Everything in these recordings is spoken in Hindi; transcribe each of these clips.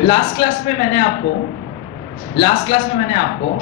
लास्ट क्लास में मैंने आपको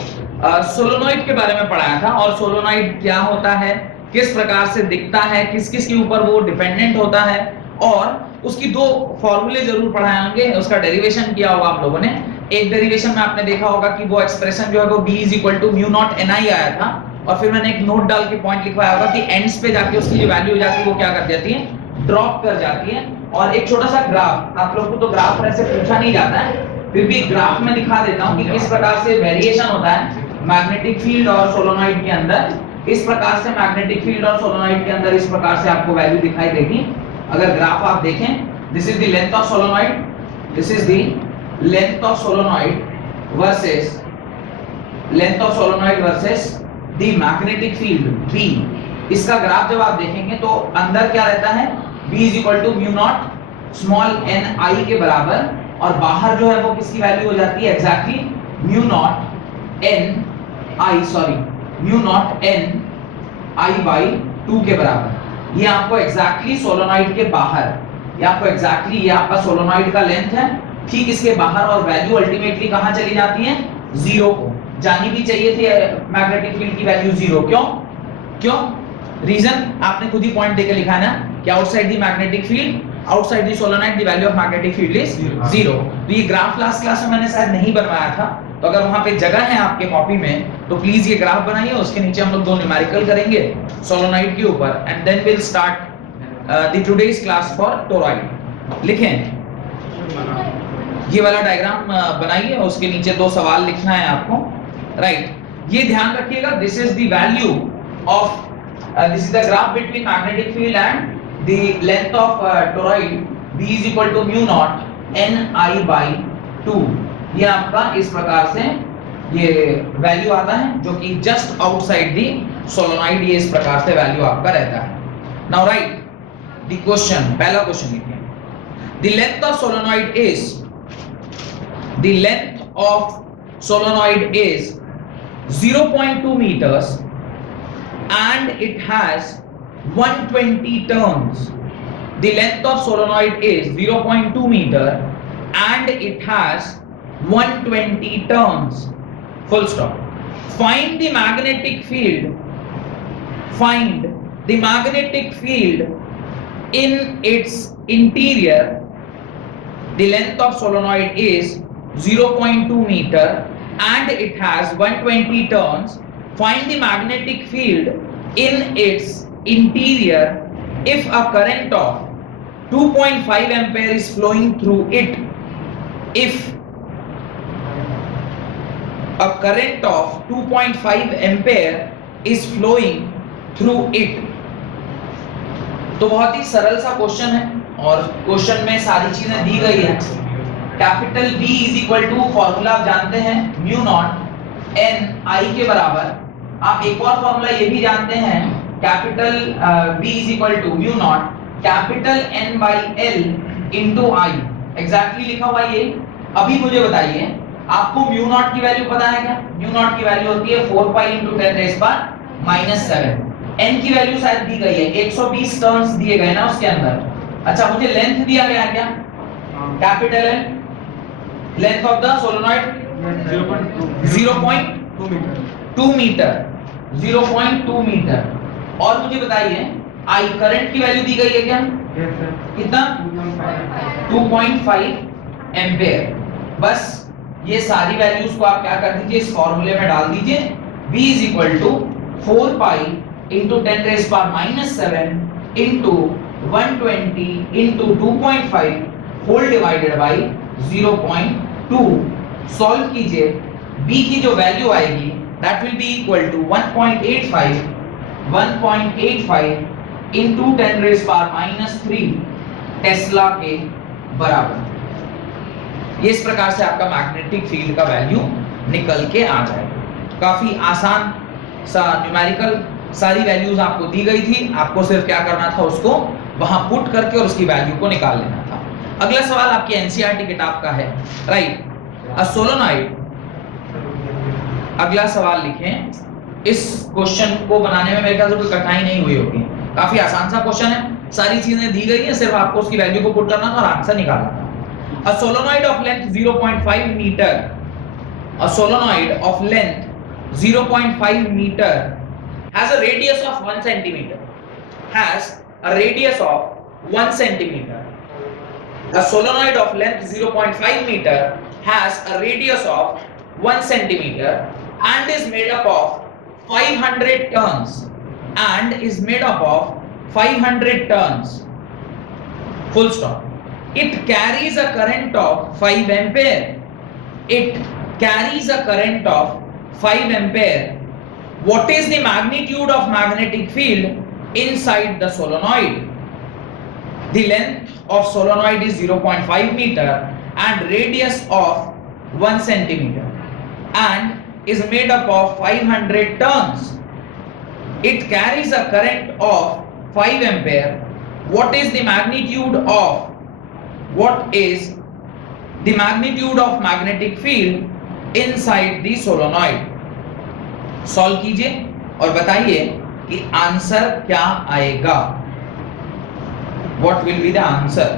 सोलोनॉइड के बारे में पढ़ाया था, और सोलोनॉइड क्या होता है, किस प्रकार से दिखता है, किस किस के ऊपर वो डिपेंडेंट होता है, और उसकी दो फॉर्मूले जरूर पढ़ाए होंगे, उसका डेरिवेशन किया होगा आप लोगों ने। एक डेरिवेशन में आपने देखा होगा कि वो एक्सप्रेशन जो है वो B = म्यू नॉट NI आया था, और फिर मैंने एक नोट डाल के पॉइंट लिखवाया होगा कि एंड्स पे जाके उसकी जो वैल्यू हो जाती है वो क्या कर जाती है, ड्रॉप कर जाती है। और एक छोटा सा ग्राफ, आप लोग को तो ग्राफ ऐसे पूछा नहीं जाता है, फिर भी ग्राफ में दिखा देता हूं कि किस प्रकार से वेरिएशन होता है मैग्नेटिक फील्ड और सोलोनॉइड के अंदर। इस प्रकार से मैग्नेटिक फील्ड और सोलोनॉइड के अंदर इस प्रकार से आपको वैल्यू दिखाई देगी। अगर ग्राफ आप देखें, this is the length of solenoid, this is the length of solenoid versus the magnetic field B। इसका ग्राफ जब आप देखेंगे तो अंदर क्या रहता है, B = mu not small NI के बराबर, और बाहर जो है वो किसकी वैल्यू हो जाती है, एग्जैक्टली म्यू नॉट NI/2 के बराबर। ये आपको एग्जैक्टली सोलोनॉइड के बाहर, ये आपको एग्जैक्टली ये आपका सोलोनॉइड का लेंथ है, ठीक इसके बाहर, और वैल्यू अल्टीमेटली कहां चली जाती है, 0 को जानी भी चाहिए थी मैग्नेटिक फील्ड की वैल्यू 0। क्यों रीजन आपने खुद ही पॉइंट देकर लिखा है ना कि outside the magnetic field, outside the solenoid the value of magnetic field is 0। तो ये ग्राफ लास्ट क्लास में मैंने शायद नहीं बनवाया था, तो अगर वहां पे जगह है आपके कॉपी में तो प्लीज ये ग्राफ बनाइए, उसके नीचे हम लोग दो न्यूमेरिकल करेंगे सोलोनॉइड के ऊपर, and then will start the today's class for toroid. लिखें ये वाला डायग्राम बनाइए, उसके नीचे दो सवाल लिखना है आपको, राइट। ये ध्यान रखिएगा, this is the value of this is the graph between magnetic field and the length of toroid B = mu not NI/2। ये आपका इस प्रकार से ये वैल्यू आता है जो कि जस्ट आउटसाइड दी सोलोनॉइड, ये इस प्रकार से वैल्यू आपका रहता है। नाउ राइट द क्वेश्चन, पहला क्वेश्चन लिखिए, the length of solenoid is 0.2 meters and it has 120 turns. The length of solenoid is 0.2 meter and it has 120 turns. Full stop. Find the magnetic field. Find the magnetic field in its interior. The length of solenoid is 0.2 meter and it has 120 turns. Find the magnetic field in its interior if a current of 2.5 ampere is flowing through it. If a current of 2.5 ampere is flowing through it. तो बहुत ही सरल सा क्वेश्चन है, और क्वेश्चन में सारी चीजें दी गई है। कैपिटल B = फॉर्मूला आप जानते हैं, म्यू नॉट NI के बराबर। आप एक और फॉर्मूला ये भी जानते हैं, capital B = mu naught capital N/L × I। Exactly लिखा हुआ ये। अभी मुझे बताइए, आपको म्यू नॉट की वैल्यू पता है क्या? म्यू नॉट की वैल्यू होती है 4π × 10⁻⁷। n की वैल्यू शायद दी गई है, 120 टर्न्स दिए गए ना उसके अंदर। अच्छा, मुझे लेंथ दिया गया है क्या? Capital L, length of the solenoid 0.2 metre, 0.2 metre. और मुझे बताइए I करंट की वैल्यू दी गई है क्या? कितना? 2.5 एम्पेयर। बस ये सारी वैल्यूज को आप क्या कर दीजिए, इस फॉर्मूले में डाल दीजिए। V = 4π × 10⁻⁷ × 120 × 2.5 whole divided by 0.2। Solve कीजिए, B की जो वैल्यू आएगी that will be equal to 1.85 × 10⁻³ Tesla के बराबर। ये इस प्रकार से आपका मैग्नेटिक फील्ड का वैल्यू निकल के आ जाएगा। काफी आसान सा न्यूमेरिकल, सारी वैल्यूज आपको दी गई थी, आपको सिर्फ क्या करना था, उसको वहां पुट करके और उसकी वैल्यू को निकाल लेना था। अगला सवाल आपकी एनसीईआरटी किताब का है, राइट। अ सोलोनॉइड, अगला सवाल लिखें। इस क्वेश्चन को बनाने में मेरे ख्याल से कोई कठिनाई नहीं हुई होगी, काफी आसान सा क्वेश्चन है, सारी चीजें दी गई है, सिर्फ आपको उसकी वैल्यू को पुट करना था और आंसर निकालना था। A solenoid of length 0.5 meter, a solenoid of length 0.5 meter has a radius of 1 centimeter. Has a radius of 1 centimeter. A solenoid of length 0.5 meter has a radius of 1 centimeter and is made up of 500 turns. And is made up of 500 turns. Full stop. It carries a current of 5 ampere. It carries a current of 5 ampere. What is the magnitude of magnetic field inside the solenoid? The length of solenoid is 0.5 meter and radius of 1 centimeter and is made up of 500 turns. It carries a current of 5 ampere. What is the magnitude of magnetic field inside the solenoid? Solve कीजिए और बताइए कि आंसर क्या आएगा. What will be the answer?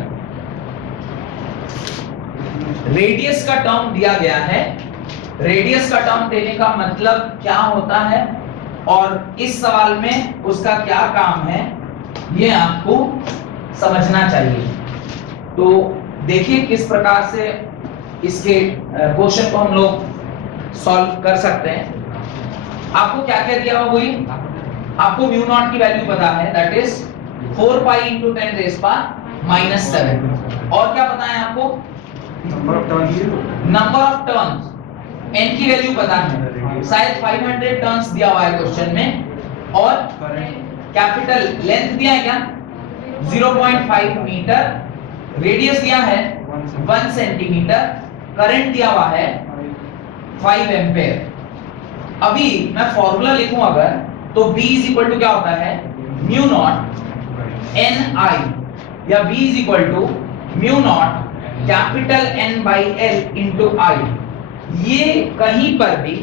Radius का टर्म दिया गया है. रेडियस का टर्म देने का मतलब क्या होता है और इस सवाल में उसका क्या काम है, ये आपको समझना चाहिए. तो देखिए किस प्रकार से इसके क्वेश्चन को हम लोग सॉल्व कर सकते हैं. आपको क्या क्या दिया हुआ बोलिए. आपको म्यू नॉट की वैल्यू पता है, that is 4 pi into 10 rays power -7. और क्या पता है आपको? Number of turns. n की वैल्यू पता है, शायद 500 टर्न्स दिया हुआ है क्वेश्चन में. और कैपिटल लेंथ दिया है क्या? 0.5 मीटर. रेडियस दिया है 1 सेंटीमीटर. करंट दिया हुआ है 5 एम्पेयर. अभी मैं फॉर्मूला लिखूं अगर, तो B इज इक्वल टू क्या होता है? म्यू नॉट NI या B is equal to mu naught capital N by L into I. ये कहीं पर भी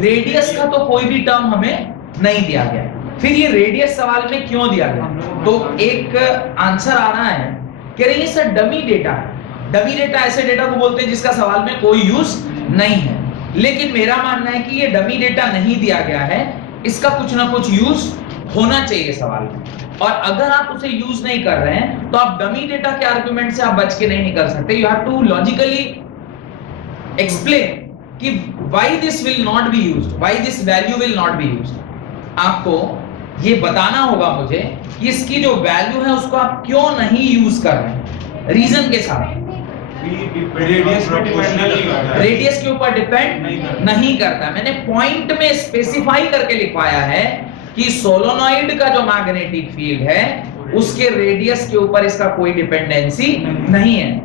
रेडियस का तो कोई भी टर्म हमें नहीं दिया गया. फिर ये रेडियस सवाल में क्यों दिया गया? तो एक आंसर आ रहा है कि ये सर डमी डेटा है. डमी डेटा ऐसे डेटा को बोलते हैं जिसका सवाल में कोई यूज नहीं है. लेकिन मेरा मानना है कि ये डमी डेटा नहीं दिया गया है, इसका कुछ ना कुछ यूज होना चाहिए सवाल में. और अगर आप उसे यूज नहीं कर रहे हैं तो आप डमी डेटा के आर्गुमेंट से आप बच के नहीं निकल सकते. You have to logically explain कि why this will not be used, why this value will not be used. आपको ये बताना होगा मुझे कि इसकी जो वैल्यू है उसको आप क्यों नहीं यूज कर रहे हैं, रीजन के साथ. रेडियस के ऊपर डिपेंड नहीं करता. मैंने पॉइंट में स्पेसिफाई करके लिखवाया है कि सोलोनॉइड का जो मैग्नेटिक फील्ड है उसके रेडियस के ऊपर इसका कोई डिपेंडेंसी नहीं है.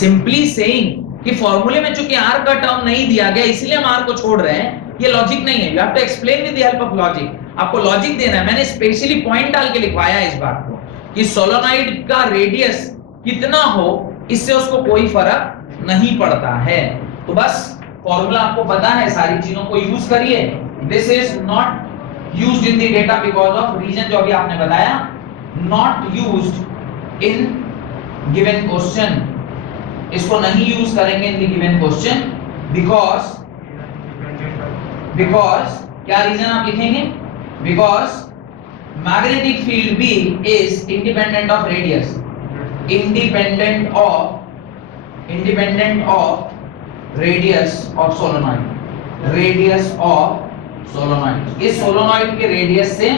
सिंपली सेइंग कि फॉर्मूले में चूंकि r का टर्म नहीं दिया गया इसलिए हम r को छोड़ रहे हैं, ये लॉजिक नहीं है. You have to explain with the help of logic. आपको लॉजिक देना है. मैंने स्पेशली पॉइंट डाल के लिखवाया है इस बात को कि सोलोनॉइड का रेडियस कितना हो इससे उसको कोई फर्क नहीं पड़ता है. तो बस फॉर्मूला आपको पता है, सारी चीजों को यूज करिए. This is not used in the data because of reason जो अभी आपने बताया, not used in given question. इसको नहीं यूज करेंगे in the given question because क्या रीजन आप लिखेंगे? Because magnetic field B is independent of radius, independent of radius of solenoid. Radius of solenoid. इस solenoid के रेडियस से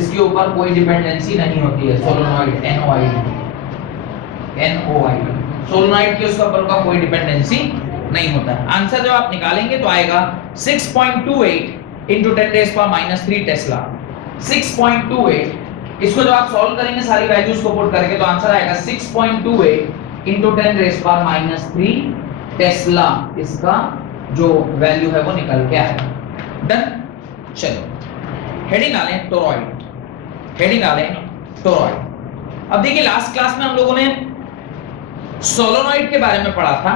इसके ऊपर कोई डिपेंडेंसी नहीं होती है. solenoid NOID solenoid के उसके ऊपर का कोई डिपेंडेंसी नहीं होता है. आंसर जब आप निकालेंगे तो आएगा 6.28 into 10 raised power -3 टेस्ला. 6.28. इसको जब आप सॉल्व करेंगे सारी वैल्यूज को पुट करके तो आंसर आएगा 6.28 into 10 raised power -3 टेस्ला. इसका जो वैल्यू है वो निकल के आएगा. डन. चलो हेडिंग डालें टोरॉइड. हेडिंग डालें टोरॉइड. अब देखिए लास्ट क्लास में हम लोगों ने सोलोनॉइड के बारे में पढ़ा था.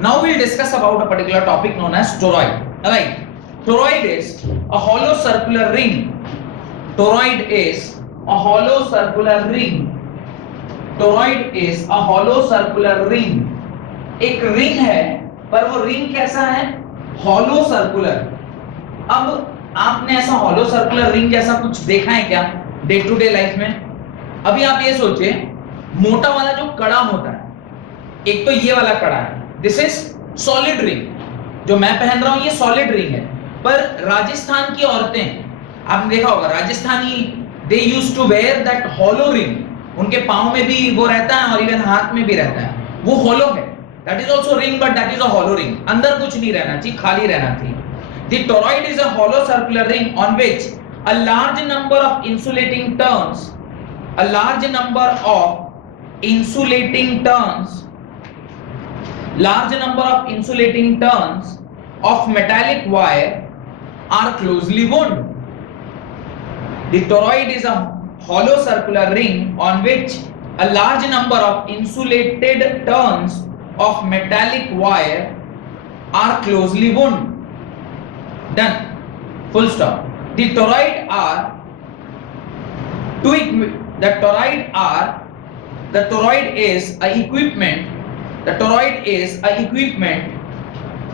Now we will discuss about a particular topic known as toroid. Right. Toroid is a hollow circular ring. Toroid is a hollow circular ring. Toroid is a hollow circular ring एक रिंग है, पर वो रिंग कैसा है? Hollow circular. अब आपने ऐसा हॉलो सर्कुलर रिंग जैसा कुछ देखा है क्या डे टू डे लाइफ में? अभी आप ये सोचिए, मोटा वाला जो कड़ा होता है, एक तो ये वाला कड़ा है, दिस इज सॉलिड रिंग, जो मैं पहन रहा हूं ये सॉलिड रिंग है। पर राजस्थान की औरतें, आपने देखा होगा Rajasthani, they used to wear that hollow ring, उनके पांव में भी वो रहता है और इवन हाथ में भी रहता है, वो हॉलो है। That is also ring, but that is a hollow ring, अंदर कुछ नहीं रहना चाहिए, खाली रहना चाहिए। The toroid is a hollow circular ring on which a large number of insulating turns, a large number of insulating turns, large number of insulating turns of metallic wire are closely wound. The toroid is a hollow circular ring on which a large number of insulated turns of metallic wire are closely wound. Done. Full stop. The toroid is a equipment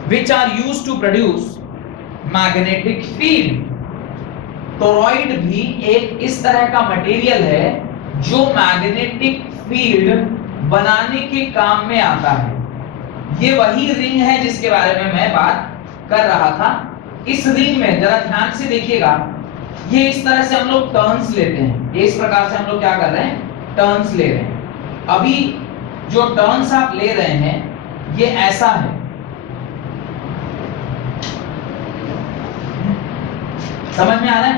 which are used to produce magnetic field. toroid भी एक इस तरह का मटेरियल है जो मैग्नेटिक फील्ड बनाने के काम में आता है। ये वही रिंग है जिसके बारे में मैं बात कर रहा था। इस रिंग में जरा ध्यान से देखिएगा, ये इस तरह से हम लोग टर्न्स लेते हैं, ये इस प्रकार से हम लोग क्या कर रहे हैं? टर्न्स ले रहे हैं। अभी जो टर्न्स आप ले रहे हैं ये ऐसा है, समझ में आ रहा है?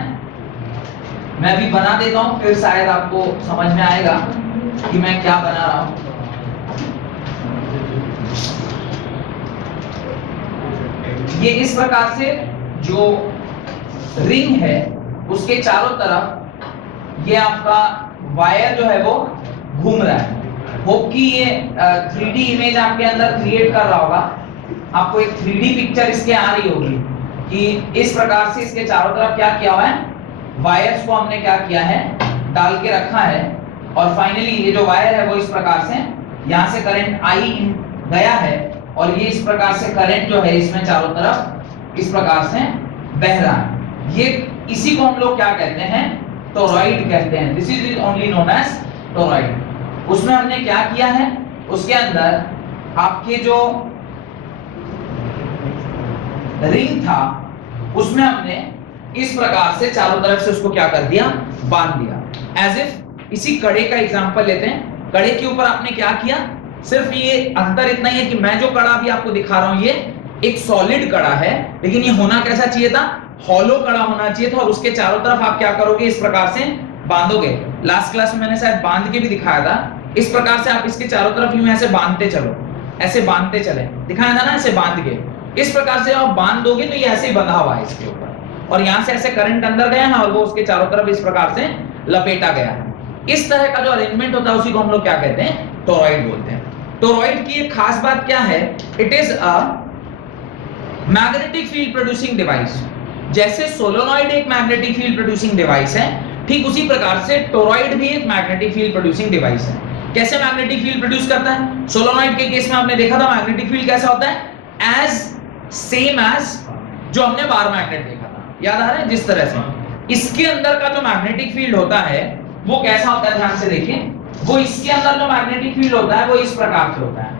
मैं अभी बना देता हूं, फिर शायद आपको समझ में आएगा कि मैं क्या बना रहा हूं। ये इस प्रकार से जो रिंग है उसके चारों तरफ ये आपका वायर जो है वो घूम रहा है। होप कि ये 3D इमेज आपके अंदर क्रिएट कर रहा होगा, आपको एक 3D पिक्चर इसके आ रही होगी कि इस प्रकार से इसके चारों तरफ क्या किया हुआ है, वायर्स को हमने क्या किया है, डाल के रखा है। और फाइनली ये जो वायर है वो इस प्रकार से यहाँ से करंट आई गया है और ये इस प्रकार से करंट जो है इसमें चारों तरफ इस प्रकार से बह रहा है। ये इसी को हम लोग क्या कहते हैं? टोरॉइड कहते हैं। This is only known as toroid. उसमें हमने क्या किया है, उसके अंदर आपके जो रिंग था उसमें हमने इस प्रकार से चारों तरफ से उसको क्या कर दिया, बांध दिया। एज इफ इसी कड़े का एग्जांपल लेते हैं। कड़े के ऊपर आपने क्या किया, सिर्फ ये अंतर इतना ही है कि मैं जो कड़ा भी आपको दिखा रहा हूं ये एक सॉलिड कड़ा है, लेकिन ये होना कैसा चाहिए था, हॉलो कड़ा होना चाहिए था। और उसके चारों तरफ आप क्या करोगे, इस प्रकार से बांधोगे। लास्ट क्लास में मैंने शायद बांध के भी दिखाया था। इस प्रकार से आप इसके चारों तरफ यूं ऐसे बांधते चलो, ऐसे बांधते चले, दिखाया था ना, ऐसे बांध के। इस प्रकार से आप बांध दोगे तो ये ऐसे ही बंधा हुआ है इसके ऊपर, और यहां से ऐसे करंट अंदर गया है और वो उसके चारों तरफ इस प्रकार से लपेटा गया है। इस तरह का जो अरेंजमेंट होता है उसी को हम लोग क्या कहते हैं, टोरॉइड बोलते हैं। टोरॉइड की एक खास बात क्या है, it is a magnetic field producing device. जैसे सोलोनॉइड एक मैग्नेटिक फील्ड प्रोड्यूसिंग डिवाइस है, ठीक उसी प्रकार से टोरॉइड भी एक मैग्नेटिक फील्ड प्रोड्यूसिंग डिवाइस है। कैसे मैग्नेटिक फील्ड प्रोड्यूस करता है? सोलोनॉइड के केस में आपने देखा था मैग्नेटिक फील्ड कैसा होता है, एज सेम एज जो हमने बार मैग्नेट देखा था, याद आ रहा है? जिस तरह से इसके अंदर का जो मैग्नेटिक फील्ड होता है वो कैसा होता है, ध्यान से देखिए। वो इसके अंदर जो मैग्नेटिक फील्ड होता है वो इस प्रकार से होता है।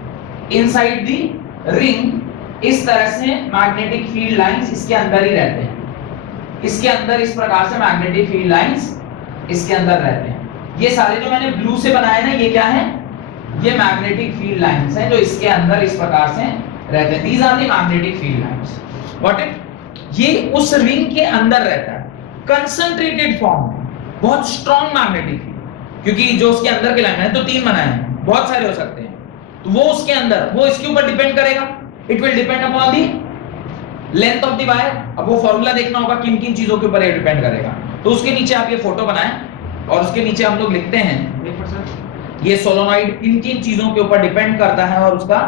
इनसाइड दी रिंग इस तरह से मैग्नेटिक फील्ड लाइंस इसके अंदर ही रहते हैं। इसके अंदर इस प्रकार से मैग्नेटिक फील्ड लाइंस इसके अंदर रहते हैं। ये सारे जो मैंने ब्लू से बनाए ना, ये क्या है, ये मैग्नेटिक फील्ड लाइंस हैं जो इसके अंदर इस प्रकार से रहते हैं। These are the magnetic field lines. What it, ये उस रिंग के अंदर रहता है कंसंट्रेटेड फॉर्म में, बहुत स्ट्रॉन्ग मैग्नेटिक फील्ड, क्योंकि जो उसके अंदर के लाइन है तो 3 बनाए हैं, बहुत सारे हो सकते हैं, तो वो उसके अंदर, वो इसके ऊपर डिपेंड करेगा। It will depend upon the length of the wire. अब वो फॉर्मूला देखना होगा किन किन चीजों के ऊपर ये डिपेंड करेगा। तो उसके नीचे आप ये फोटो बनाएं और उसके नीचे हम लोग लिखते हैं ये सोलोनॉइड किन किन चीजों के ऊपर डिपेंड करता है और उसका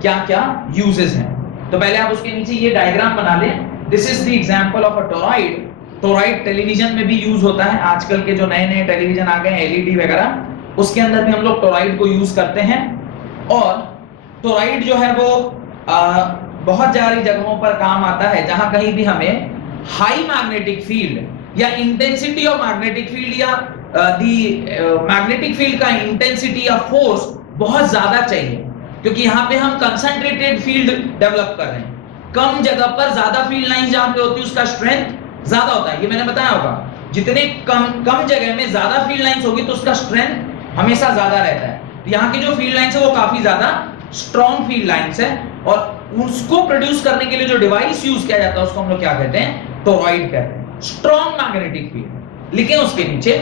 क्या क्या यूजेस हैं। तो पहले आप उसके नीचे ये डायग्राम बना लें। This is the example of a toroid. Toroid television में भी यूज होता है। आजकल के जो नए नए टेलीविजन आ गए हैं, एलईडी वगैरह, उसके अंदर भी हम लोग टोरॉइड को यूज करते हैं। और टोराइड जो है वो बहुत सारी जगहों पर काम आता है जहां कहीं भी हमें हाई मैग्नेटिक फील्ड या इंटेंसिटी ऑफ मैग्नेटिक फील्ड या मैग्नेटिक फील्ड का इंटेंसिटी या फोर्स बहुत ज्यादा चाहिए, क्योंकि यहाँ पे हम कंसंट्रेटेड फील्ड डेवलप कर रहे हैं। कम जगह पर ज्यादा फील्ड लाइन जहां पे होती है उसका स्ट्रेंथ ज्यादा होता है, ये मैंने बताया होगा। जितने कम जगह में ज्यादा फील्ड लाइंस होगी तो उसका स्ट्रेंथ हमेशा ज्यादा रहता है। यहाँ की जो फील्ड लाइंस है वो काफी ज्यादा स्ट्रॉन्ग फील्ड लाइंस है, और उसको प्रोड्यूस करने के लिए जो डिवाइस यूज किया जाता है उसको हम लोग क्या कहते हैं, टोरॉइड कहते हैं, स्ट्रॉन्ग मैग्नेटिक फील्ड। लिखें उसके नीचे,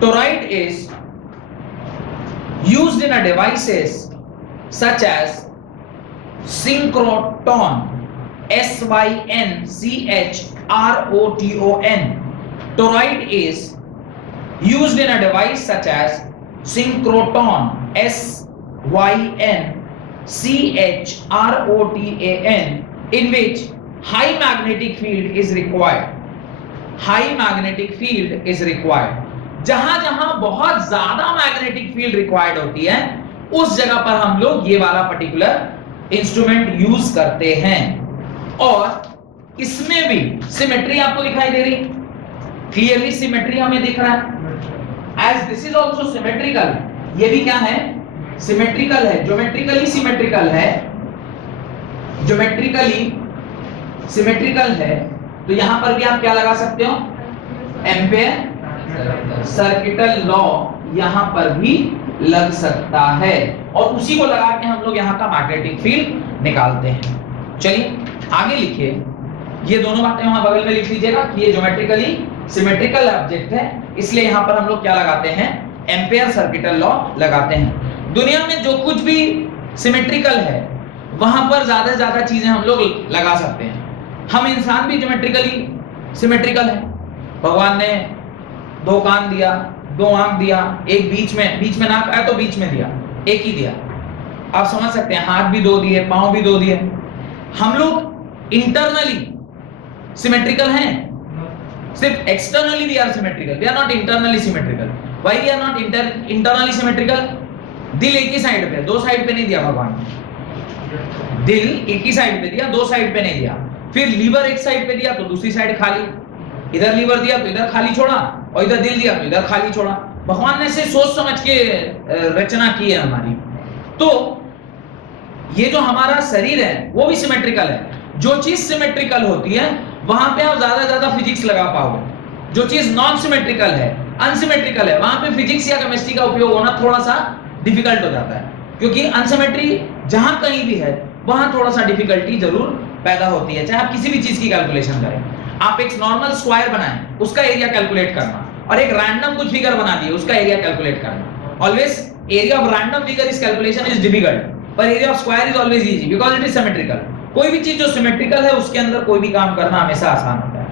toroid is used in a devices such as synchrotron, SYNCHROTON. Toroid is used in a device such as synchrotron, SYNCHROTAN, in which high magnetic field is required. High magnetic field is required. जहां बहुत ज्यादा मैग्नेटिक फील्ड रिक्वायर्ड होती है उस जगह पर हम लोग ये वाला पर्टिकुलर इंस्ट्रूमेंट यूज करते हैं। और इसमें भी सिमेट्री आपको दिखाई दे रही, क्लियरली सिमेट्री हमें दिख रहा है। As this is also symmetrical, ये भी क्या है, सिमेट्रिकल है, ज्योमेट्रिकली सिमेट्रिकल है, ज्योमेट्रिकली सिमेट्रिकल है। तो यहां पर भी आप क्या लगा सकते हो, एम्पेयर सर्किटल लॉ यहां पर भी लग सकता है, और उसी को लगा के हम लोग यहाँ का मैग्नेटिक फील्ड निकालते हैं। चलिए आगे लिखिए, ये दोनों बातें वहां बगल में लिख लीजिएगा कि ये ज्योमेट्रिकली सिमेट्रिकल ऑब्जेक्ट है, इसलिए यहाँ पर हम लोग क्या लगाते हैं, एम्पेयर सर्किटल लॉ लगाते हैं। दुनिया में जो कुछ भी सिमेट्रिकल है वहां पर ज्यादा से ज्यादा चीजें हम लोग लगा सकते हैं। हम इंसान भी ज्योमेट्रिकली सिमेट्रिकल है, भगवान ने 2 कान दिया, 2 आंख दिया, एक बीच में नाक आया तो बीच में दिया, एक ही दिया। आप समझ सकते हैं, हाथ भी 2 दिए, पांव भी 2 दिए। हम लोग इंटरनली सिमेट्रिकल हैं, सिर्फ externally we are symmetrical, we are not internally symmetrical. Why we are not internally symmetrical? दिल एक ही साइड पे, 2 साइड पे नहीं दिया भगवान। दिल एक ही साइड पे दिया, 2 साइड पे नहीं दिया। फिर लीवर एक साइड पे दिया तो दूसरी साइड खाली, इधर लीवर दिया तो इधर खाली छोड़ा, और इधर दिल दिया तो इधर खाली छोड़ा। भगवान ने से सोच समझ के रचना की है हमारी। तो ये जो हमारा शरीर है वो भी सिमेट्रिकल है। जो चीज सिमेट्रिकल होती है वहां पे आप ज्यादा फिजिक्स लगा पाओगे। जो चीज नॉन सिमेट्रिकल है, अनसिमेट्रिकल है, वहां पे फिजिक्स या केमिस्ट्री का उपयोग होना थोड़ा सा डिफिकल्ट हो जाता है, क्योंकि अनसिमेट्री जहां कहीं भी है वहां थोड़ा सा डिफिकल्टी जरूर पैदा होती है। चाहे आप किसी भी चीज की कैलकुलेशन करें, आप एक नॉर्मल स्क्वायर बनाएं, उसका एरिया कैलकुलेट करना, और एक रैंडम कुछ फिगर बना दिए, उसका एरिया कैलकुलेट करना। Always area of random figure is calculation is difficult, पर area of square is always easy because it is symmetrical. कोई भी चीज जो सिमेट्रिकल है उसके अंदर कोई भी काम करना हमेशा आसान होता है।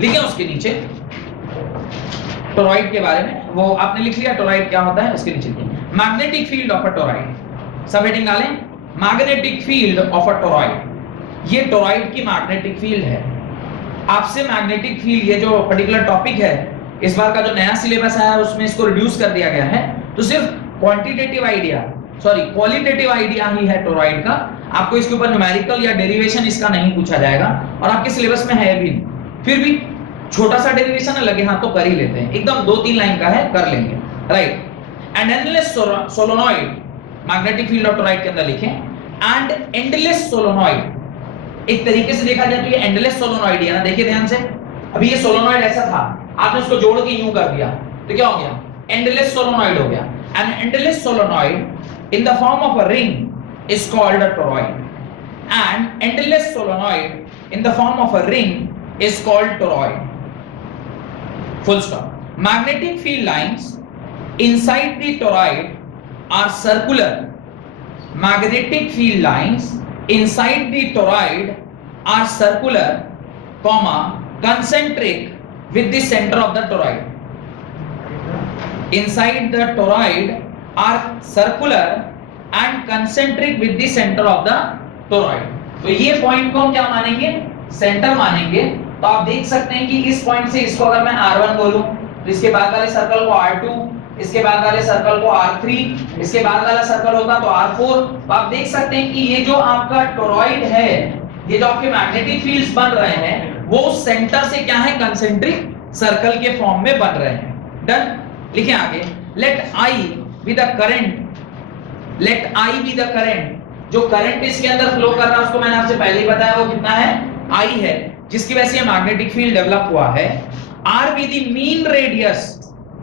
लिखें उसके नीचे टोरॉइड के बारे में, वो आपने लिख लिया टोरॉइड क्या होता है, उसके नीचे magnetic field of a toroid. सब हेडिंग डालें, magnetic field of a toroid. ये टोरॉइड की मैग्नेटिक फील्ड है। आपसे मैग्नेटिक फील्ड, ये जो पर्टिकुलर टॉपिक है, इस बार का जो नया सिलेबस आया है उसमें इसको रिड्यूस कर दिया गया है, तो सिर्फ क्वांटिटेटिव आइडिया, क्वालिटेटिव आइडिया ही है टोरॉइड का। आपको इसके ऊपर न्यूमेरिकल या डेरिवेशन इसका नहीं पूछा जाएगा, और आपके सिलेबस में है भी। फिर भी छोटा सा डेरिवेशन है, लगे हाथ तो कर ही लेते हैं, एकदम 2-3 लाइन का है, कर लेंगे, right. And endless solenoid, magnetic field of toroid के अंदर लिखें, एंड एंडलेस सोलोनॉइड। एक तरीके से देखा जाए तो ये एंडलेस सोलोनॉइड है ना, देखिए ध्यान से। अभी ये सोलोनॉइड ऐसा था, आपने उसको जोड़ के यूं कर दिया तो क्या हो गया, एंडलेस सोलोनॉइड हो गया। An endless solenoid in the form of a ring is called a toroid, and endless solenoid in the form of a ring is called toroid. Full stop. Magnetic field lines inside the toroid are circular. Magnetic field lines inside the toroid are circular, comma, concentric with the center of the toroid. Inside the toroid are circular and concentric with the center of the toroid. तो ये पॉइंट को हम क्या मानेंगे, सेंटर मानेंगे। तो आप देख सकते हैं कि इस पॉइंट से इसको अगर मैं R1 बोलूं तो इसके बाद वाले सर्कल को R2, इसके बाद वाले सर्कल को R3, इसके बाद वाला सर्कल होगा तो R4। तो आप देख सकते हैं कि ये जो आपका टोरॉइड है, ये जो आपके मैग्नेटिक फील्ड्स बन रहे हैं वो सेंटर से क्या है, कंसेंट्रिक सर्कल के फॉर्म में बन रहे हैं। डन। लिखें आगे, let I be the current, let I be the current, जो करंट इसके अंदर फ्लो कर रहा है उसको मैंने आपसे पहले ही बताया वो कितना है, I है, जिसकी वजह से मैग्नेटिक फील्ड डेवलप हुआ है। R be the mean radius,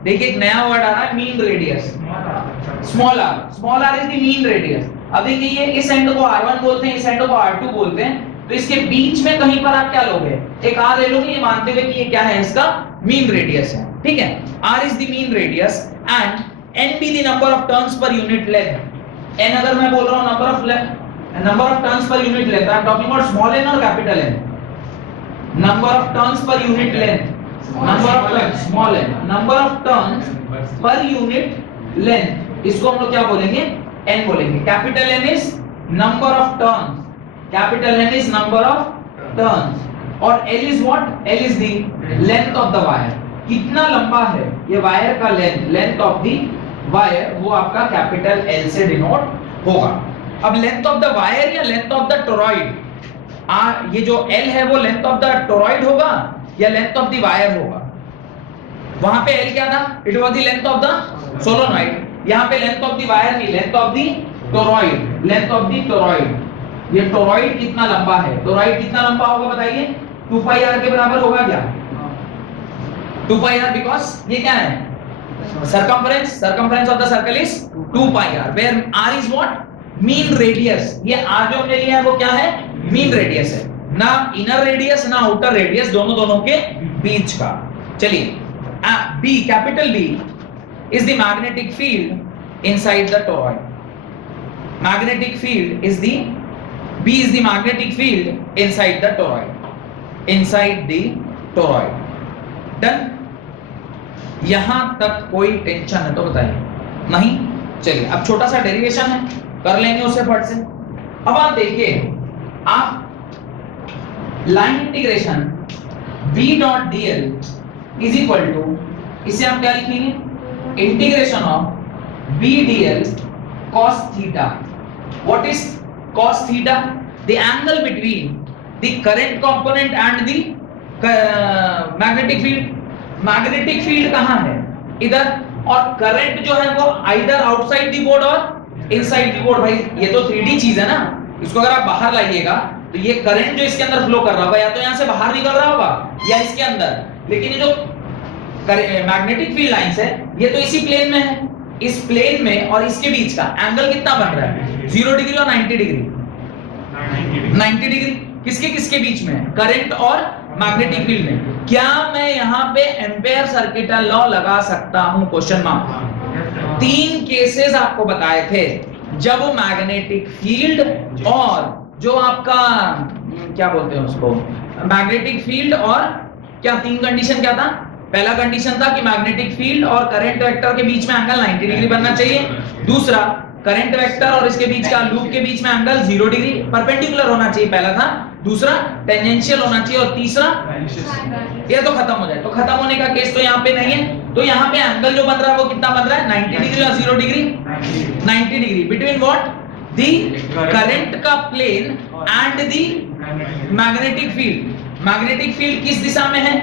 देखिए एक नया वर्ड आ रहा है, mean radius, small r is the mean radius. अब देखिए ये इस एंड को R1 बोलते हैं, इस एंड को R2 बोलते हैं, तो इसके बीच में कहीं पर आप क्या लोगे, एक R ले लोगे, ये मानते हुए कि ये क्या है, इसका मीन रेडियस है। ठीक है, R is the mean radius and N be the number of turns per unit length. N अगर मैं बोल रहा हूं number of turns per unit length, I am talking about small n और capital N। Number of turns per unit length, number of turns small n, number of turns per unit length, इसको हम लोग क्या बोलेंगे, n बोलेंगे। Capital N is number of turns, capital N is number of turns, और L is what, L is the length of the wire, कितना लंबा है ये वायर का length, length of the wire, वो आपका कैपिटल L से डिनोट होगा। अब लेंथ ऑफ द वायर या लेंथ ऑफ द टोरॉइड, ये जो L है वो लेंथ ऑफ द टोरॉइड होगा या लेंथ ऑफ द वायर होगा। वहां पे L क्या था, it was the length of the solenoid, यहाँ पे लेंथ ऑफ द वायर नहीं, length of the toroid, length of the toroid. ये टोरॉइड कितना लंबा है, टोरॉइड कितना लंबा होगा बताइए, 2 पाई r के बराबर होगा क्या, 2 पाई r, बिकॉज़ ये क्या है, circumference of the circle is 2 pi r, where r is what, mean radius। ये r जो हमने लिया है वो क्या है, mean radius है, ना inner radius ना outer radius, दोनों के बीच का। चलिए B, capital B is the magnetic field inside the toroid, magnetic field is the, B is the magnetic field inside the toroid, inside the toroid। Done। यहां तक कोई टेंशन है तो बताइए, नहीं। चलिए अब छोटा सा डेरिवेशन है, कर लेंगे उसे फट से। अब आप देखिए, आप line integration B dot dl is equal to, इसे आप क्या लिखेंगे, integration of B dl cos theta. What is cos theta, the angle between the current component and the magnetic field. Magnetic field कहां है, इधर, और करंट जो है वो आइदर आउटसाइड द बोर्ड और इनसाइड द बोर्ड। भाई ये तो 3D चीज है ना, इसको अगर आप बाहर लाइएगा तो ये करंट जो इसके अंदर फ्लो कर रहा होगा या तो यहां से बाहर निकल रहा होगा या इसके अंदर, लेकिन ये जो मैग्नेटिक फील्ड लाइंस है ये तो इसी प्लेन में है, इस प्लेन में और इसके बीच का एंगल कितना बन रहा है, 0 डिग्री और 90 डिग्री, 90 डिग्री। किसके किसके बीच में, करंट और मैग्नेटिक फील्ड में। क्या मैं यहाँ पे एम्पेयर सर्किटल लॉ लगा सकता हूं, क्वेश्चन मार्क। 3 केसेस आपको बताए थे, जब वो मैग्नेटिक फील्ड और जो आपका क्या बोलते हैं उसको, मैग्नेटिक फील्ड और क्या, 3 कंडीशन क्या था। पहला कंडीशन था कि मैग्नेटिक फील्ड और करंट वेक्टर के बीच में एंगल 90 डिग्री बनना चाहिए। दूसरा, करंट वेक्टर और इसके बीच का लूप के बीच में एंगल 0 डिग्री परपेंडिकुलर होना चाहिए, पहला था। दूसरा, टेंजेंशियल होना चाहिए, और तीसरा, ये तो खत्म हो जाए। तो खत्म होने का केस तो यहाँ पे नहीं है, तो यहाँ पे एंगल जो बन रहा है वो कितना बन रहा है, 90 डिग्री और 0 degree, 90 degree between what, the current का plane and the magnetic field. Magnetic field किस दिशा में है,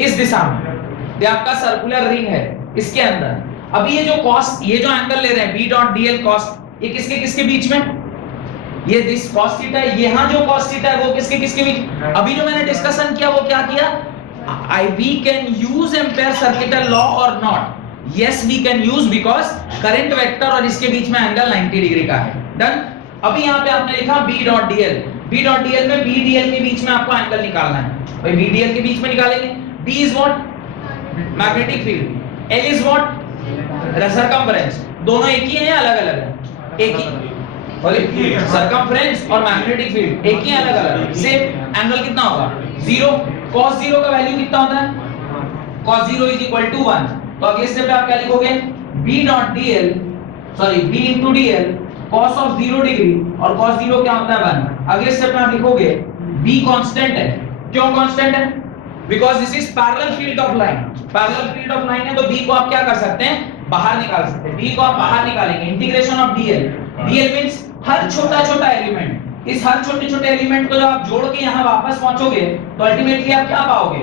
इस दिशा में, ये आपका सर्कुलर रिंग है इसके अंदर। अभी ये जो कॉस, ये जो एंगल ले रहे हैं B डॉट dl कॉस, ये किसके किसके बीच में, ये दिस कॉस थीटा है, यहाँ जो कॉस थीटा है वो किसके किसके बीच। अभी जो मैंने डिस्कशन किया वो क्या किया, we can use ampere circuital law और नॉट। yes we can use because current vector और इसके बीच में एंगल 90 डिग्री का है। डन। अभी यहाँ पे आपने लिखा B dot dl, B dot dl में B dl के बीच में आपको एंगल निकालना है। भाई B dl के बीच में निकालेंगे। B is what, magnetic field, L is what, circumference. दोनों एक ही है या अलग अलग है, एक ही, सर्कमफ्रेंस और मैग्नेटिक फील्ड एक ही, अलग अलग। सेम एंगल कितना होगा, 0। cos 0 का वैल्यू कितना होता है, cos 0 इज इक्वल टू 1। तो अगले स्टेप पे आप क्या लिखोगे, B dot dl, sorry B into dl cos of 0 degree, और cos 0 क्या होता है 1। अगले स्टेप में आप लिखोगे B कांस्टेंट है। क्यों कांस्टेंट है, because this is parallel field of line, parallel field of line है, तो B को आप क्या कर सकते हैं, बाहर निकाल सकते हैं, b को आप बाहर निकालेंगे, integration of dl, dl means हर छोटा छोटा एलिमेंट, इस हर छोटे छोटे एलिमेंट को जब आप जोड़ के यहाँ वापस पहुंचोगे तो अल्टीमेटली आप क्या पाओगे,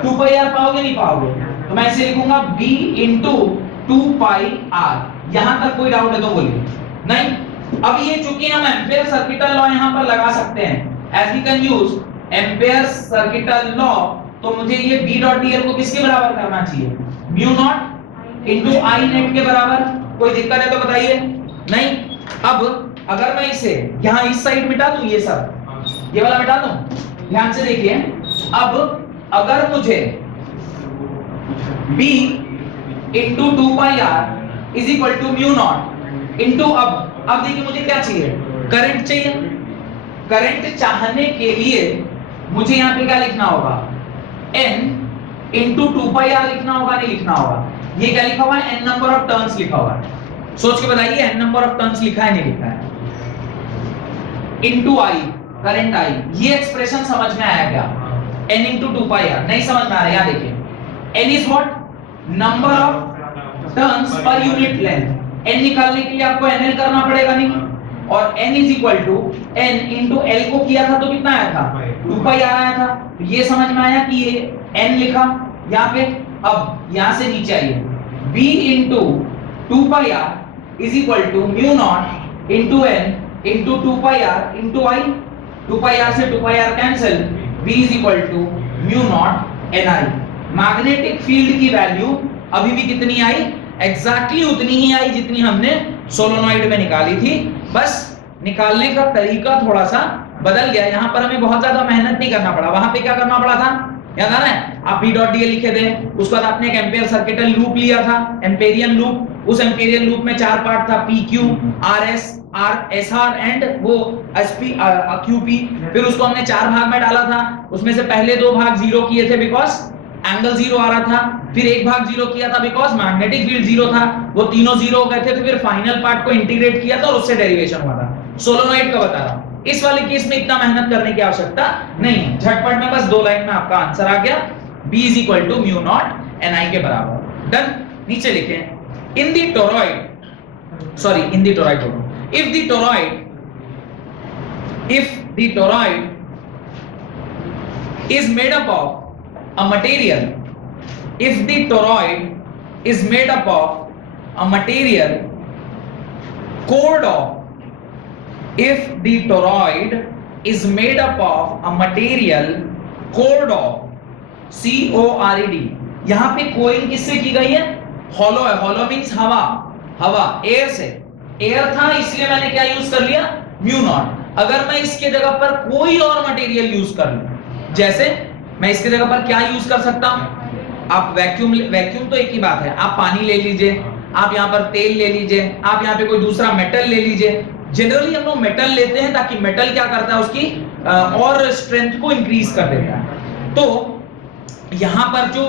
2 पाई r पाओगे, नहीं पाओगे? तो मैं इसे लिखूंगा b into 2 पाई r। यहां तक कोई डाउट है तो बोलिए। नहीं, अब ये चूंकि हम एम्पियर सर्किटल लॉ यहां पर लगा सकते हैं, as we can use Ampere circuital law, तो मुझे ये b डॉट dl को किसके बराबर करना चाहिए, mu naught into I net के बराबर। कोई दिक्कत है तो बताइए। नहीं, अब अगर मैं इसे यहां इस साइड मिटा दूं, ये सब ये वाला मिटा दूं, ध्यान से देखिए। अब अगर मुझे b into 2 pi r is equal to mu naught into, अब देखिए मुझे क्या चाहिए, करंट चाहिए। करंट चाहने के लिए मुझे यहां पे क्या लिखना होगा, n इनटू 2 पाई r लिखना होगा, नहीं लिखना होगा? ये क्या लिखा हुआ है, n नंबर ऑफ टर्न्स लिखा हुआ है। सोच के बताइए n नंबर ऑफ टर्न्स लिखा है, नहीं लिखा है? इनटू i, करंट i, ये एक्सप्रेशन समझ में आया क्या? n इनटू 2 पाई r नहीं समझ में आ रहा है? यहां देखिए, n is what, number of turns per unit length. n निकालने के लिए आपको nl करना पड़ेगा, नहीं? और n is equal to n into l को किया था तो कितना आया था, 2 पाई r आया था। तो ये समझ में आया कि ये n लिखा यहां पे। अब यहां से नीचे आइए, b into 2 pi r is equal to mu naught into n into 2 pi r into i। 2 pi r से 2 pi r cancel, b is equal to mu naught ni। Magnetic field की वैल्यू अभी भी कितनी आई, एग्जैक्टली उतनी ही आई जितनी हमने सोलोनॉइड में निकाली थी, बस निकालने का तरीका थोड़ा सा बदल गया। यहां पर हमें बहुत ज्यादा मेहनत नहीं करना पड़ा, वहां पे क्या करना पड़ा था, याद आ रहा है? आप b डॉट dl लिखे थे, उसके बाद आपने एक एम्पियर सर्किटल लूप लिया था, एम्पेरियन लूप। उस एम्पेरियन लूप में 4 पार्ट था, pq, rs, sr एंड वो sp, qp। फिर उसको हमने 4 भाग में डाला था, उसमें से पहले 2 भाग 0 किए थे बिकॉज एंगल 0 आ रहा था, फिर एक भाग 0 किया था बिकॉज मैग्नेटिक फील्ड 0 था, वो तीनों 0 हो गए थे। तो फिर फाइनल पार्ट को इंटीग्रेट किया था और उससे डेरिवेशन हुआ था। सोलोनॉइड का बता रहा हूं, इस वाले केस में इतना मेहनत करने की आवश्यकता नहीं, झटपट में बस 2 लाइन में आपका आंसर आ गया, b is equal to mu naught ni के बराबर। डन। नीचे लिखें, in the toroid, sorry in the toroid, if the toroid is made up of a material, if the toroid is made up of a material cored of, if the toroid is made up of a material cored of, CORED, यहां पे कोइंग किससे की गई है, हॉलो है। हॉलो मींस हवा, हवा एयर से, एयर था इसलिए मैंने क्या यूज कर लिया, म्यू नॉट। अगर मैं इसके जगह पर कोई और मटेरियल यूज कर लूं, जैसे मैं इसके जगह पर क्या यूज कर सकता हूं, आप वैक्यूम तो एक ही बात है, आप पानी ले लीजिए, आप यहां पर तेल ले लीजिए, आप यहां पे कोई दूसरा मेटल ले लीजिए। जनरली हम लोग मेटल लेते हैं ताकि मेटल क्या करता है, उसकी और स्ट्रेंथ को इंक्रीज कर देता है। तो यहां पर जो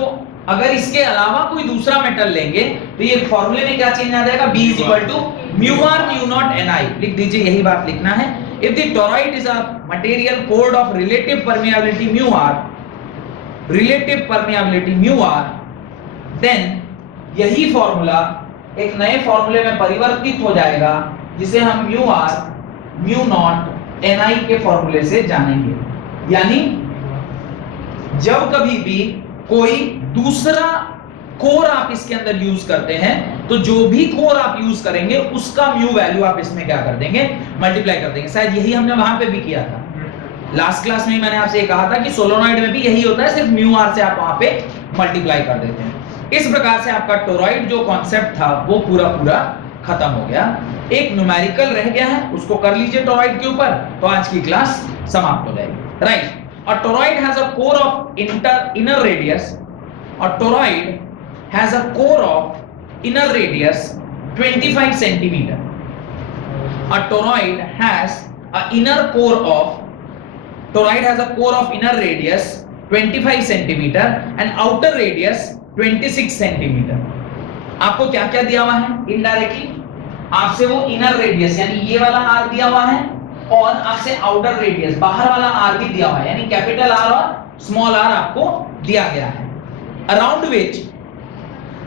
अगर इसके अलावा कोई दूसरा मेटल लेंगे तो ये फॉर्मूले में क्या चेंज आ जाएगा, b is equal to mu r mu naught ni। लिख दीजिए, यही बात लिखना है। If the toroid is a material cored of relative permeability mu r, relative permeability mu r, then यही फॉर्मूला एक नए फॉर्मूले में परिवर्तित हो जाएगा जिसे हम mu r mu not ni के फॉर्मूले से जानेंगे। यानी जब कभी भी कोई दूसरा कोर आप इसके अंदर यूज करते हैं तो जो भी कोर आप यूज करेंगे उसका म्यू वैल्यू आप इसमें क्या कर देंगे, मल्टीप्लाई कर देंगे। शायद यही हमने वहां पे भी किया था, लास्ट क्लास में मैंने आपसे ये कहा था कि सोलोनॉइड में भी यही होता है, सिर्फ म्यू आर से आप वहां पे मल्टीप्लाई कर देते हैं। इस प्रकार से आपका टोरॉइड जो कॉन्सेप्ट था वो पूरा खत्म हो गया। एक न्यूमेरिकल रह गया है, उसको कर लीजिए टोरॉइड के ऊपर, तो आज की क्लास समाप्त हो जाएगी। Right, a toroid has a core of inner radius, a toroid has a core of inner radius 25 centimeter. A toroid has a inner core of inner radius 25 centimeter and outer radius 26 centimeter. आपको क्या क्या दिया हुआ है, इनडायरेक्टली आपसे वो इनर रेडियस यानी ये वाला आर दिया हुआ है और आपसे आउटर रेडियस बाहर वाला आर भी दिया हुआ है, यानी कैपिटल आर और स्मॉल आर आपको दिया गया है। Around which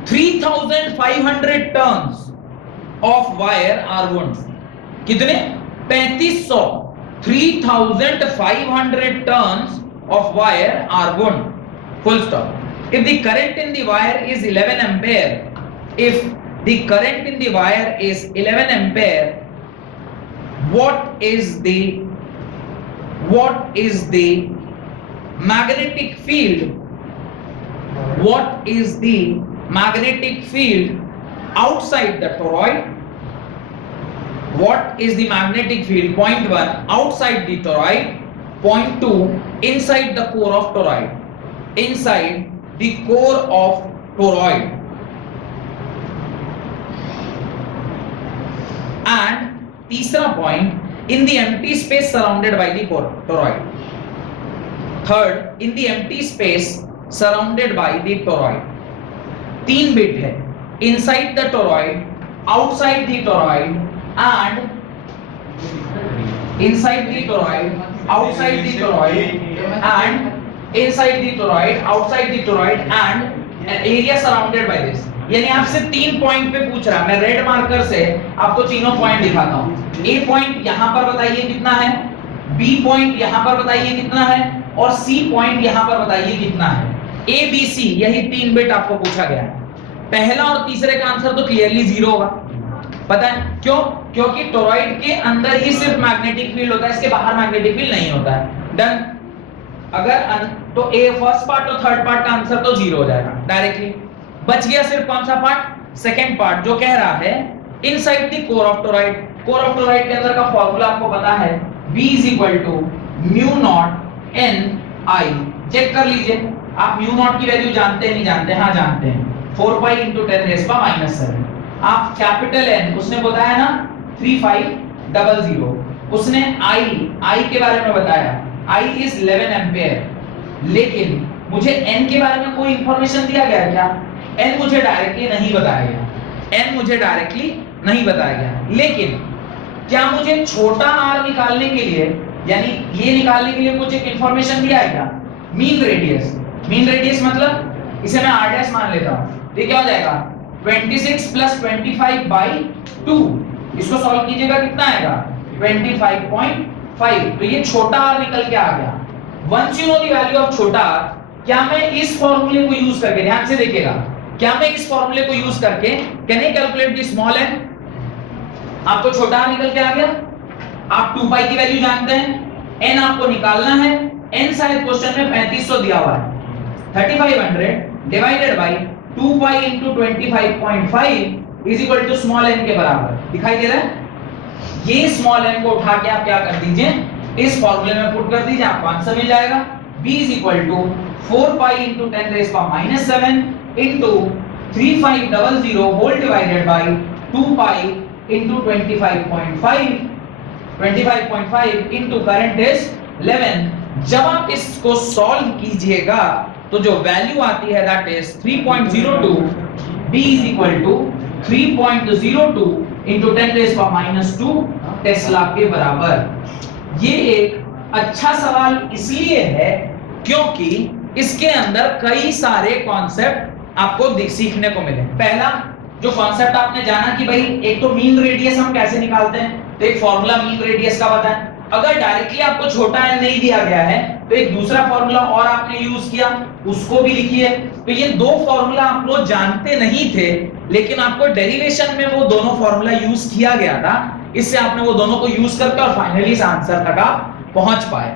3,500 turns of wire are wound. कितने? 3500। 3,500 turns of wire are wound. Full stop. If the current in the wire is 11 ampere, if the current in the wire is 11 ampere, what is the magnetic field? What is the magnetic field outside the toroid? What is the magnetic field? Point 1 outside the toroid, point 2 inside the core of toroid. Inside the core of toroid. And तीसरा point, in the empty space surrounded by the toroid. Third, in the empty space surrounded by the toroid. 3 bit है, inside the toroid, outside the toroid, and inside the toroid, outside the toroid, and inside the toroid, outside the toroid, and an area surrounded by this. यानी आपसे 3 पॉइंट पे पूछ रहा है। मैं रेड मार्कर से आपको तीनों पॉइंट दिखाता हूं। ए पॉइंट यहां पर बताइए कितना है, बी पॉइंट यहां पर बताइए कितना है, और सी पॉइंट यहां पर बताइए कितना है। ए बी सी यही 3 बिट आपको पूछा गया है। पहला और तीसरे का आंसर तो क्लियरली 0 होगा। पता है क्यों? क्योंकि टोरॉइड के अंदर ही सिर्फ मैग्नेटिक फील्ड होता है, इसके बाहर मैग्नेटिक फील्ड नहीं होता है। डन। अगर तो ए फर्स्ट पार्ट और थर्ड पार्ट का आंसर तो 0 हो जाएगा डायरेक्टली। बच गया सिर्फ कौन सा पार्ट? सेकंड पार्ट, जो कह रहा है inside the core of toroid. Core of toroid के अंदर का फार्मूला आपको पता है, B = mu naught N I. Check कर लीजिए, आप म्यू नॉट की वैल्यू जानते हैं नहीं जानते? हाँ जानते हैं, 4 पाई × 10⁻⁻⁷। आप कैपिटल N उसने बताया ना 3500, उसने I के बारे में बताया, I is 11 एम्पियर। लेकिन मुझे N के बारे में कोई इंफॉर्मेशन दिया गया क्या? N मुझे डायरेक्टली नहीं बताया गया, N मुझे डायरेक्टली नहीं बताया गया। लेकिन क्या मुझे छोटा r निकालने के लिए, यानी ये निकालने के लिए कुछ एक इंफॉर्मेशन दिया है क्या? Mean radius. मीन रेडियस मतलब इसे मैं r' मान लेता हूं, तो क्या हो जाएगा 26 + 25/2। इसको सॉल्व कीजिएगा, कितना आएगा 25.5। तो ये छोटा r निकल के आ गया। Once you know the value of छोटा r, क्या मैं इस फॉर्मूले को यूज करके, ध्यान से देखिएगा, क्या मैं इस फॉर्मूले को यूज करके can I calculate the small n? आपको छोटा r निकल के आ गया। आप 2 पाई की वैल्यू जानते हैं, n आपको निकालना है। n शायद क्वेश्चन में 3500 दिया हुआ है। 3500 divided by 2 pi × 25.5 is equal to small n के बराबर। दिखाई दे रहा है? ये स्मॉल n को उठा के आप क्या कर दीजिए, इस फॉर्मूले में पुट कर दीजिए, आपको आंसर मिल जाएगा। b = 4 pi × 10⁻⁷ into 3500 whole divided by 2 pi into 25.5 into current is 11। जब आप इसको सॉल्व कीजिएगा तो जो वैल्यू आती है that is 3.02। b = 3.02 into 10⁻² Tesla के बराबर। ये एक अच्छा सवाल इसलिए है क्योंकि इसके अंदर कई सारे कॉन्सेप्ट आपको सीखने को मिले। पहला जो कॉन्सेप्ट आपने जाना कि भाई एक तो मीन रेडियस हम कैसे निकालते हैं, तो एक फॉर्मूला मीन रेडियस का पता है। अगर डायरेक्टली आपको छोटा n नहीं दिया गया है तो एक दूसरा फॉर्मूला और आपने यूज किया, उसको भी लिखिए। तो ये 2 फॉर्मूला आप लोग जानते नहीं थे, लेकिन आपको डेरिवेशन में वो दोनों फॉर्मूला यूज किया गया था। इससे आपने वो दोनों को यूज करके और फाइनली इस आंसर तक आप पहुंच पाए।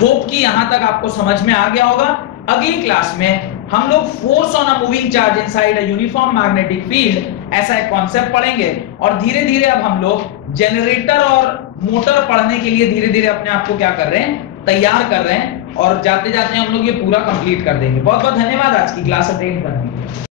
होप कि यहां तक आपको समझ में आ गया होगा। अगली क्लास में हम लोग force on a moving charge inside a uniform magnetic field ऐसा एक कॉन्सेप्ट पढ़ेंगे, और धीरे धीरे अब हम लोग जनरेटर और मोटर पढ़ने के लिए धीरे धीरे अपने आप को क्या कर रहे हैं, तैयार कर रहे हैं, और जाते जाते हम लोग ये पूरा कंप्लीट कर देंगे। बहुत बहुत धन्यवाद आज की क्लास अटेंड करने के लिए।